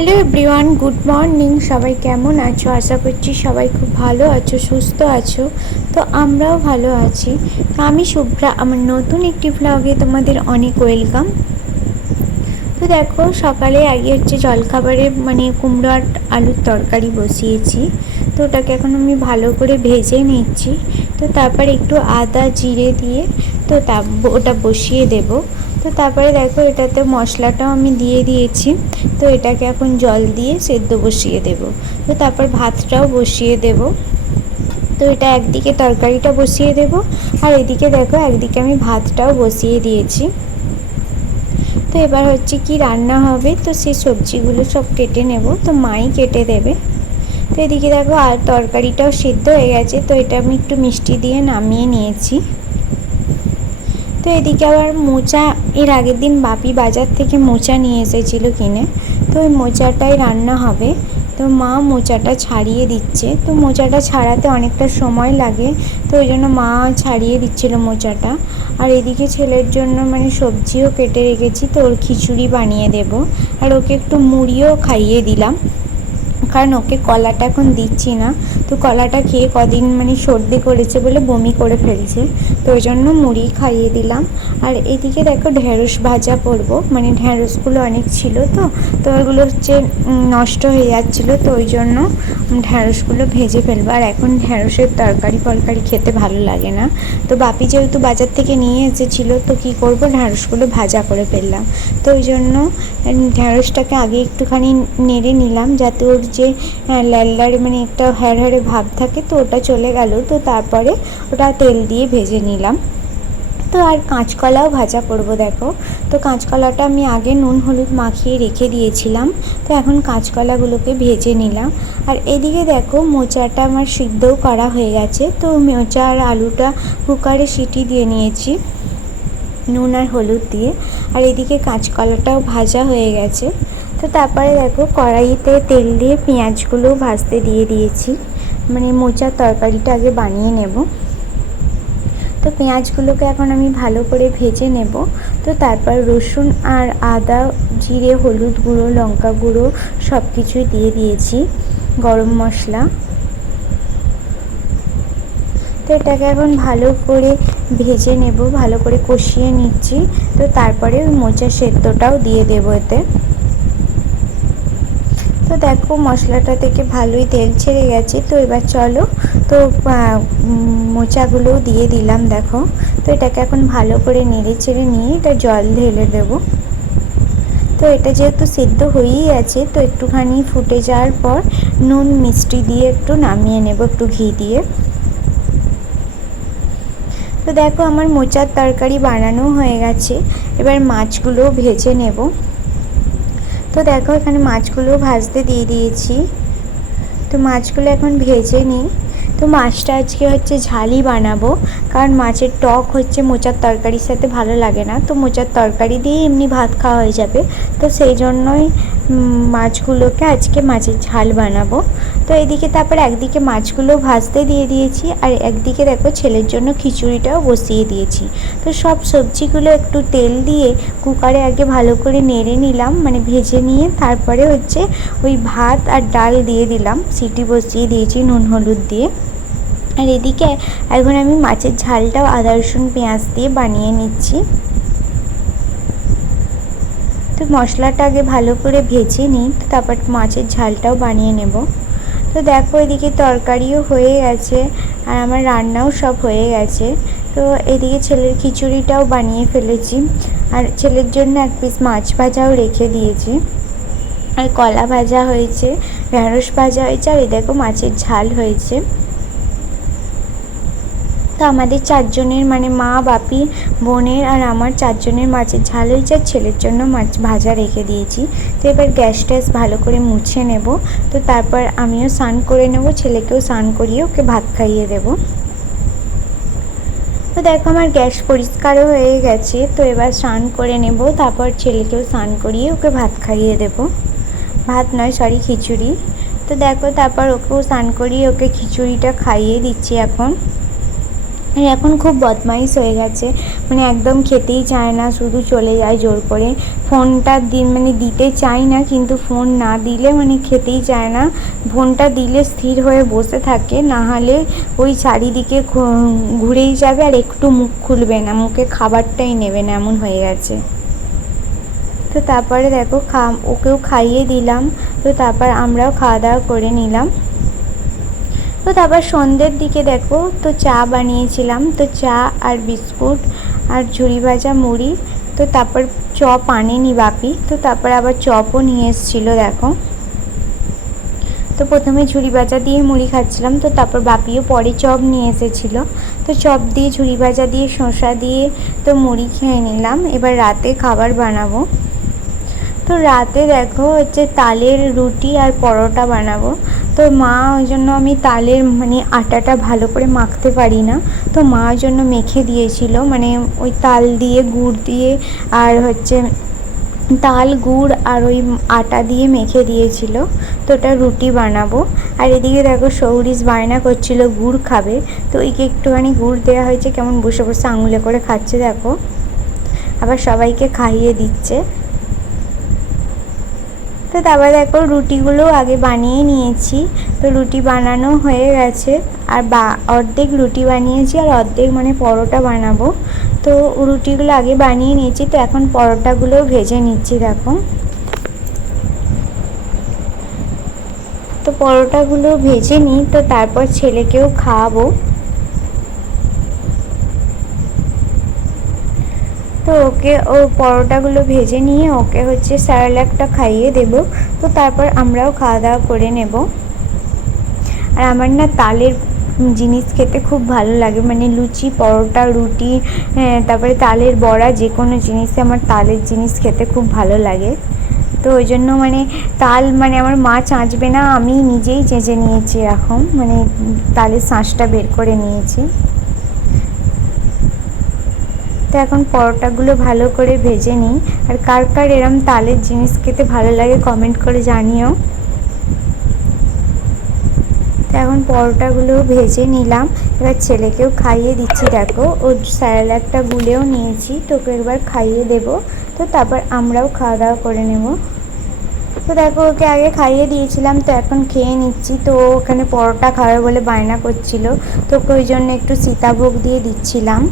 Hello everyone, good morning. সবাই কেমন আছো? আশা করছি সবাই খুব ভালো আছো, সুস্থ আছো। তো আমরাও ভালো আছি। আমি শুভ্রা, আমার নতুন একটি ভ্লগে তোমাদের অনেক ওয়েলকাম তো দেখো, সকালে আগে হচ্ছে জলখাবারে মানে কুমড়ো আর আলুর তরকারি বসিয়েছি। তো ওটাকে এখন আমি ভালো করে ভেজে নিচ্ছি। তো তারপর একটু আদা, জিরে দিয়ে তো তা, ওটা বসিয়ে দেবো। তো তারপরে দেখো এটাতে মশলাটাও আমি দিয়ে দিয়েছি। তো এটাকে এখন জল দিয়ে সেদ্ধ বসিয়ে দেব। তো তারপর ভাতটাও বসিয়ে দেব। তো এটা একদিকে তরকারিটা বসিয়ে দেব আর এদিকে দেখো একদিকে আমি ভাতটাও বসিয়ে দিয়েছি। তো এবার হচ্ছে কি রান্না হবে? তো সেই সবজিগুলো সব কেটে নেব। তো মাই কেটে দেবে। তো এদিকে দেখো আর তরকারিটাও সিদ্ধ হয়ে গেছে। তো এটা আমি একটু মিষ্টি দিয়ে নামিয়ে নিয়েছি। তো এদিকে আবার মোচা, এর আগের দিন বাপি বাজার থেকে মোচা নিয়ে এসেছিল কিনে। তো ওই মোচাটাই রান্না হবে। তো মা মোচাটা ছাড়িয়ে দিচ্ছে। তো মোচাটা ছাড়াতে অনেকটা সময় লাগে। তো ওই জন্য মা ছাড়িয়ে দিচ্ছিল মোচাটা। আর এদিকে ছেলের জন্য মানে সবজিও কেটে রেখেছি। তো ওর খিচুড়ি বানিয়ে দেব। আর ওকে একটু মুড়িও খাইয়ে দিলাম। কারণ ওকে কলাটা এখন দিচ্ছি না। তো কলাটা খেয়ে কদিন মানে সর্দি করেছে বলে বমি করে ফেলছে। তো ওই জন্য মুড়ি খাইয়ে দিলাম। আর এদিকে দেখো ঢেঁড়স ভাজা করব। মানে ঢেঁড়সগুলো অনেক ছিল তো তো ওইগুলো হচ্ছে নষ্ট হয়ে যাচ্ছিল। তো ওই জন্য ঢেঁড়সগুলো ভেজে ফেলব। আর এখন ঢেঁড়সের তরকারি ফরকারি খেতে ভালো লাগে না। তো বাপি যেহেতু বাজার থেকে নিয়ে এসেছিল, তো কি করব? ঢেঁড়সগুলো ভাজা করে ফেললাম। তো ওই জন্য ঢেঁড়সটাকে আগে একটুখানি নেড়ে নিলাম, যাতে ওর যে ল্যাল্লার মানে একটা হ্যাড় হ্যাড়ে ভাব থাকে তো ওটা চলে গেল। তো তারপরে ওটা তেল দিয়ে ভেজে নিলাম। তো আর কাঁচকলাও ভাজা করব, দেখো। তো কাঁচকলাটা আমি আগে নুন, হলুদ মাখিয়ে রেখে দিয়েছিলাম। তো এখন কাঁচকলাগুলোকে ভেজে নিলাম। আর এদিকে দেখো, মোচাটা আমার সিদ্ধও করা হয়ে গেছে। তো মোচা আর আলুটা কুকারে সিটি দিয়ে নিয়েছি, নুন আর হলুদ দিয়ে। আর এদিকে কাঁচকলাটাও ভাজা হয়ে গেছে। তো তারপরে দেখো কড়াইতে তেল দিয়ে পেঁয়াজগুলোও ভাজতে দিয়ে দিয়েছি। মানে মোচার তরকারিটা আগে বানিয়ে নেব। তো পেঁয়াজগুলোকে এখন আমি ভালো করে ভেজে নেব। তো তারপর রসুন আর আদা, জিরে, হলুদ গুঁড়ো, লঙ্কা গুঁড়ো সব কিছুই দিয়ে দিয়েছি গরম মশলা। তো এটাকে এখন ভালো করে ভেজে নেব, ভালো করে কষিয়ে নিচ্ছি। তো তারপরে মোচা সেদ্ধটাও দিয়ে দেবো এতে। তো দেখো মশলাটা থেকে ভালোই তেল ছেড়ে গেছে, তো এবার চলো, তো মোচাগুলোও দিয়ে দিলাম দেখো, তো এটাকে এখন ভালো করে নেড়ে ছেড়ে নিয়ে এটা জল ঢেলে দেবো। তো এটা যেহেতু সিদ্ধ হয়েই আছে, তো একটুখানি ফুটে যাওয়ার পর নুন মিষ্টি দিয়ে একটু নামিয়ে নেব একটু ঘি দিয়ে। তো দেখো আমার মোচার তরকারি বানানো হয়ে গেছে, এবার মাছগুলোও ভেজে নেব। তো দেখো এখানে মাছগুলো ভাজতে দিয়ে দিয়েছি। তো মাছগুলো এখন ভেজে নিই। তো মাছটা আজকে হচ্ছে ঝালই বানাবো, কারণ মাছের টক হচ্ছে মোচার তরকারির সাথে ভালো লাগে না। তো মোচার তরকারি দিয়ে এমনি ভাত খাওয়া হয়ে যাবে। তো সেই জন্যই মাছগুলোকে আজকে মাছের ঝাল বানাবো। তো এদিকে তারপর একদিকে মাছগুলো ভাজতে দিয়ে দিয়েছি, আর একদিকে দেখো ছেলের জন্য খিচুড়িটাও বসিয়ে দিয়েছি। তো সব সবজিগুলো একটু তেল দিয়ে কুকারে আগে ভালো করে নেড়ে নিলাম মানে ভেজে নিয়ে তারপরে হচ্ছে ওই ভাত আর ডাল দিয়ে দিলাম। সিটি বসিয়ে দিয়েছি নুন হলুদ দিয়ে। আর এদিকে এখন আমি মাছের ঝালটাও আদা, রসুন, পেঁয়াজ দিয়ে বানিয়ে নিচ্ছি। তো মশলাটা আগে ভালো করে ভেজে নিই, তো তারপর মাছের ঝালটাও বানিয়ে নেব। তো দেখো এদিকে তরকারিও হয়ে গেছে আর আমার রান্নাও সব হয়ে গেছে। তো এদিকে ছেলের খিচুড়িটাও বানিয়ে ফেলেছি আর ছেলের জন্য এক পিস মাছ ভাজাও রেখে দিয়েছি। আর কলা ভাজা হয়েছে, ঢেঁড়স ভাজা হয়েছে আর এ দেখো মাছের ঝাল হয়েছে। তো আমাদের চারজনের মানে মা, বাপি, বোনের আর আমার চারজনের মাছের ঝাল হয়েছে। আর ছেলের জন্য মাছ ভাজা রেখে দিয়েছি। তো এবার গ্যাস ট্যাস ভালো করে মুছে নেব। তো তারপর আমিও স্নান করে নেব। ছেলেকেও স্নান করিয়ে ওকে ভাত খাইয়ে দেবো। তো দেখো আমার গ্যাস পরিষ্কারও হয়ে গেছে। তো এবার স্নান করে নেব। তারপর ছেলেকেও স্নান করিয়ে ওকে ভাত খাইয়ে দেব। ভাত নয় সরি খিচুড়ি। তো দেখো তারপর ওকেও স্নান করিয়ে ওকে খিচুড়িটা খাইয়ে দিচ্ছি এখন। আর এখন খুব বদমাইশ হয়ে গেছে। মানে একদম খেতেই চায় না, শুধু চলে যায় জোর করে। ফোনটা দিন মানে দিতে চাই না, কিন্তু ফোন না দিলে মানে খেতেই চায় না। ফোনটা দিলে স্থির হয়ে বসে থাকে, না হলে ওই চারিদিকে ঘুরেই যাবে আর একটু মুখ খুলবে না। মুখে খাবারটাই নেবে না, এমন হয়ে গেছে। তো তারপরে দেখো খা, ওকেও খাইয়ে দিলাম। তো তারপর আমরাও খাওয়া দাওয়া করে নিলাম। তো তারপর সন্ধ্যের দিকে দেখো, তো চা বানিয়েছিলাম। তো চা আর বিস্কুট আর ঝুড়ি ভাজা মুড়ি, তো তারপর চপ আনেনি বাপি, তো তারপর আবার চপও নিয়ে এসেছিল দেখো। তো প্রথমে ঝুড়ি ভাজা দিয়ে মুড়ি খাচ্ছিলাম, তো তারপর বাপিও পরে চপ নিয়ে এসেছিল। তো চপ দিয়ে ঝুড়ি ভাজা দিয়ে, শসা দিয়ে তো মুড়ি খেয়ে নিলাম, এবার রাতে খাবার বানাবো। তো রাতে দেখো হচ্ছে তালের রুটি আর পরোটা বানাবো। তো মা ওই জন্য আমি তালের মানে আটাটা ভালো করে মাখতে পারি না। তো মা ওই জন্য মেখে দিয়েছিল। মানে ওই তাল দিয়ে গুড় দিয়ে আর হচ্ছে তাল, গুড় আর ওই আটা দিয়ে মেখে দিয়েছিল। তো ওটা রুটি বানাবো। আর এদিকে দেখো সৌরিস বায়না করছিল, গুড় খাবে। তো ওইকে একটুখানি গুড় দেওয়া হয়েছে। কেমন বসে বসে আঙুলে করে খাচ্ছে, দেখো। আবার সবাইকে খাইয়ে দিচ্ছে। তো তারপর দেখো রুটিগুলো আগে বানিয়ে নিয়েছি। তো রুটি বানানো হয়ে গেছে। আর বা, অর্ধেক রুটি বানিয়েছি আর অর্ধেক মানে পরোটা বানাবো। তো রুটিগুলো আগে বানিয়ে নিয়েছি। তো এখন পরোটাগুলো ভেজে নিচ্ছি, দেখো। তো পরোটাগুলো ভেজে নিই। তো তারপর ছেলেকেও খাওয়াবো। তো ওকে ও পরোটাগুলো ভেজে নিয়ে ওকে হচ্ছে স্যারালাকটা খাইয়ে দেব। তো তারপর আমরাও খাওয়া দাওয়া করে নেব। আর আমার না তালের জিনিস খেতে খুব ভালো লাগে। মানে লুচি, পরোটা, রুটি হ্যাঁ তারপরে তালের বড়া যে কোনো জিনিসে আমার তালের জিনিস খেতে খুব ভালো লাগে। তো ওই জন্য মানে তাল মানে আমার মা চাঁচবে না, আমি নিজেই চেঁচে নিয়েছি এখন। মানে তালের শাঁসটা বের করে নিয়েছি। তো এখন পরোটাগুলো ভালো করে ভেজে নিই। আর কার কার এরম তালের জিনিস খেতে ভালো লাগে কমেন্ট করে জানিও। তো এখন পরোটাগুলো ভেজে নিলাম। এবার ছেলেকেও খাইয়ে দিচ্ছি, দেখো। ওর স্যালাডটা গুলেও নিয়েছি, তোকে একবার খাইয়ে দেব। তো তারপর আমরাও খাওয়া দাওয়া করে নেব। তো দেখো, ওকে আগে খাইয়ে দিয়েছিলাম, তো এখন খেয়ে নিচ্ছি। তো ওখানে পরোটা খাবে বলে বায়না করছিল। তো ওকে ওই জন্য একটু সীতাভোগ দিয়ে দিচ্ছিলাম।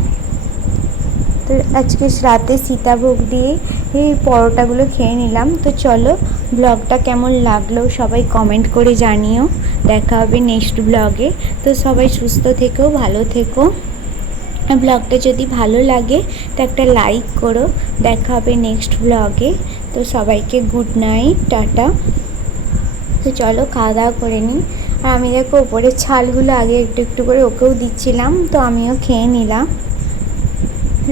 তো আজকে রাতে সীতাভোগ দিয়ে এই পরোটাগুলো খেয়ে নিলাম। তো চলো ব্লগটা কেমন লাগল সবাই কমেন্ট করে জানিও। দেখা হবে নেক্সট ব্লগে তো সবাই সুস্থ থেকো, ভালো থেকো। ব্লগটা যদি ভালো লাগে তো একটা লাইক করো। দেখা হবে নেক্সট ব্লগে তো সবাইকে গুড নাইট টাটা। তো চলো খাওয়া দাওয়া করে নিই। আর আমি দেখো ওপরের ছালগুলো আগে একটু একটু করে ওকেও দিচ্ছিলাম, তো আমিও খেয়ে নিলাম।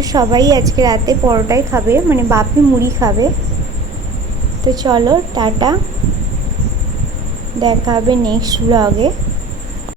সবাই আজকে রাতে পরোটাই খাবে মানে বাপি মুড়ি খাবে। তো চলো, টাটা। দেখা হবে নেক্সট ব্লগে